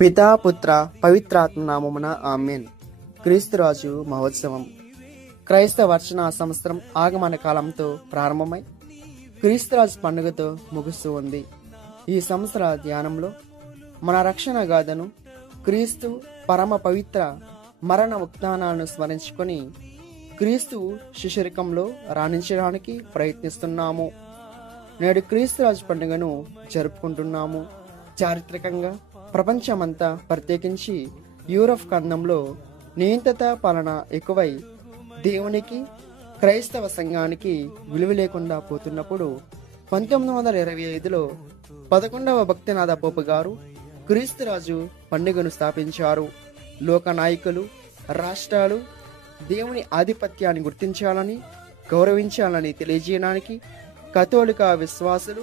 పితా పుత్ర పవిత్రాత్మ నామమున ఆమెన్. క్రీస్తురాజు మహోత్సవం క్రైస్తవ వర్షణ సంవత్సరం ఆగమన కాలంతో ప్రారంభమై క్రీస్తురాజు పండుగతో ముగుస్తూ ఉంది. ఈ సంవత్సర ధ్యానంలో మన రక్షణ గాథను, క్రీస్తు పరమ పవిత్ర మరణ ఉత్థానాలను స్మరించుకొని క్రీస్తు శిశురికంలో రాణించడానికి ప్రయత్నిస్తున్నాము. నేడు క్రీస్తురాజు పండుగను జరుపుకుంటున్నాము. చారిత్రకంగా ప్రపంచమంతా, ప్రత్యేకించి యూరప్ ఖండంలో నియంత్రిత పాలన ఎక్కువై దేవునికి, క్రైస్తవ సంఘానికి విలువ లేకుండా పోతున్నప్పుడు 1925లో 11వ భక్తినాథ పోపు గారు క్రీస్తురాజు పండుగను స్థాపించారు. లోక నాయకులు, రాష్ట్రాలు దేవుని ఆధిపత్యాన్ని గుర్తించాలని, గౌరవించాలని తెలియజేయడానికి కథోలిక విశ్వాసులు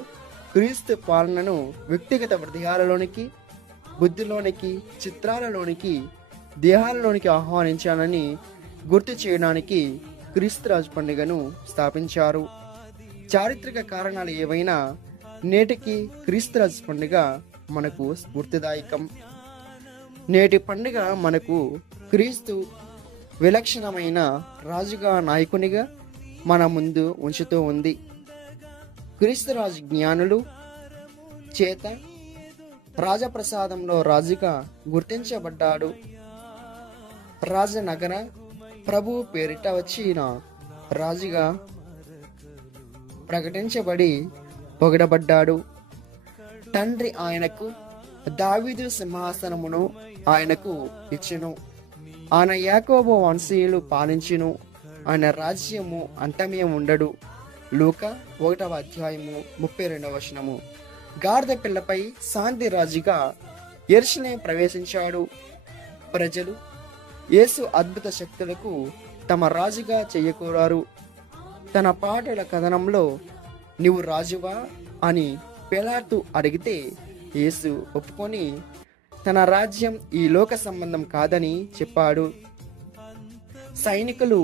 క్రీస్తు పాలనను వ్యక్తిగత హృదయాలలోనికి, బుద్ధిలోనికి, చిత్రాలలోనికి, దేహాలలోనికి ఆహ్వానించాలని గుర్తు చేయడానికి క్రీస్తురాజు పండుగను స్థాపించారు. చారిత్రక కారణాలు ఏవైనా నేటికి క్రీస్తురాజు పండుగ మనకు స్ఫూర్తిదాయకం. నేటి పండుగ మనకు క్రీస్తు విలక్షణమైన రాజుగా, నాయకునిగా మన ముందు ఉంచుతూ ఉంది. క్రీస్తురాజు జ్ఞానులు చేత రాజప్రసాదంలో రాజుగా గుర్తించబడ్డాడు. రాజనగర ప్రభు పేరిట వచ్చిన రాజుగా ప్రకటించబడి పొగడబడ్డాడు. తండ్రి ఆయనకు దావీదు సింహాసనమును ఆయనకు ఇచ్చెను. ఆయన యాకోబు వంశీయులు పాలించును. ఆయన రాజ్యము అంతమే ఉండడు. లూకా 1వ అధ్యాయము 32వ వచనము. గాడిద పిల్లపై శాంతి రాజుగా యెరూషలేము ప్రవేశించాడు. ప్రజలు యేసు అద్భుత శక్తులకు తమ రాజుగా చేయకోరారు. తన పాటల కథనంలో నీవు రాజువా అని పిలాతు అడిగితే యేసు ఒప్పుకొని తన రాజ్యం ఈ లోక సంబంధం కాదని చెప్పాడు. సైనికులు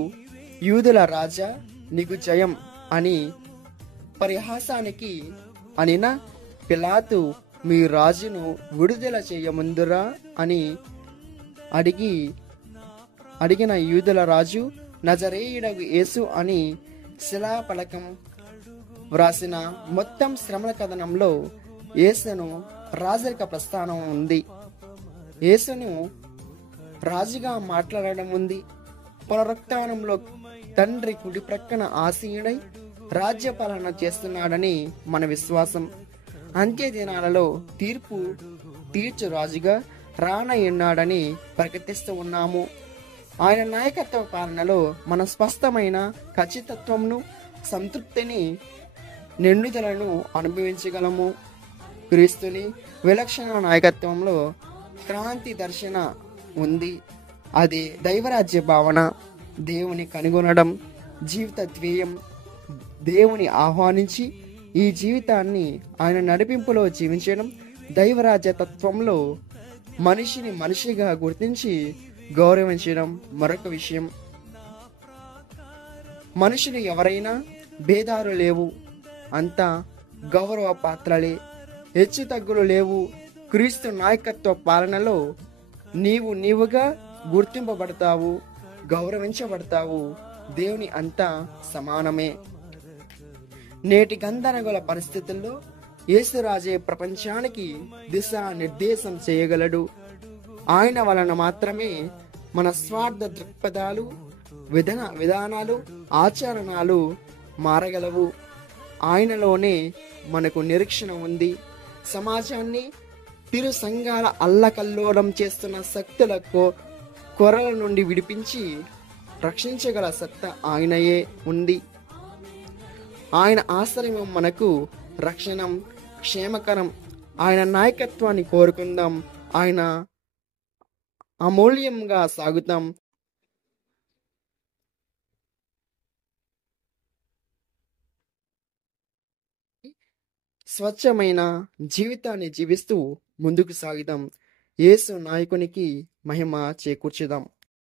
యూదుల రాజా నీకు జయం అని పరిహాసానికి అనిన పిలాతు మీ రాజును విడుదల చేయముందురా అని అడిగిన యూదుల రాజు నజరేయుడగు యేసు అని శిలాఫలకం వ్రాసిన మొత్తం శ్రమల కథనంలో యేసును రాజరిక ప్రస్థానం ఉంది. యేసును రాజుగా మాట్లాడడం ఉంది. పునరుత్థానంలో తండ్రి కుడి ప్రక్కన ఆసీనుడై రాజ్యపాలన చేస్తున్నాడని మన విశ్వాసం. అంత్య దినాలలో తీర్చు రాజుగా రానయ్యున్నాడని ప్రకటిస్తూ ఉన్నాము. ఆయన నాయకత్వ పాలనలో మన స్పష్టమైన ఖచ్చితత్వంను, సంతృప్తిని, నిండుదలను అనుభవించగలము. క్రీస్తుని విలక్షణ నాయకత్వంలో క్రాంతి దర్శన ఉంది. అది దైవరాజ్య భావన, దేవుని కనుగొనడం, జీవిత ధ్యేయం, దేవుని ఆహ్వానించి ఈ జీవితాన్ని ఆయన నడిపింపులో జీవించడం, దైవరాజ్య తత్వంలో మనిషిని మనిషిగా గుర్తించి గౌరవించడం మరొక విషయం. మనుషులు ఎవరైనా భేదాలు లేవు, అంతా గౌరవ పాత్రలే, హెచ్చు తగ్గులు లేవు. క్రీస్తు నాయకత్వ పాలనలో నీవుగా గుర్తింపబడతావు, గౌరవించబడతావు. దేవుని అంతా సమానమే. నేటి గందరగోళ పరిస్థితుల్లో యేసురాజే ప్రపంచానికి దిశా నిర్దేశం చేయగలడు. ఆయన వలన మాత్రమే మన స్వార్థ దృక్పథాలు, విధానాలు, ఆచరణలు మారగలవు. ఆయనలోనే మనకు నిరీక్షణ ఉంది. సమాజాన్ని తిరు సంఘాల అల్లకల్లోలం చేస్తున్న శక్తుల కొరల నుండి విడిపించి రక్షించగల సత్తా ఆయనయే ఉంది. ఆయన ఆశ్రయం మనకు రక్షణం, క్షేమకరం. ఆయన నాయకత్వాన్ని కోరుకుందాం. ఆయన అమూల్యంగా సాగుతాం. స్వచ్ఛమైన జీవితాన్ని జీవిస్తూ ముందుకు సాగుదాం. యేసు నాయకునికి మహిమ చేకూర్చుదాం.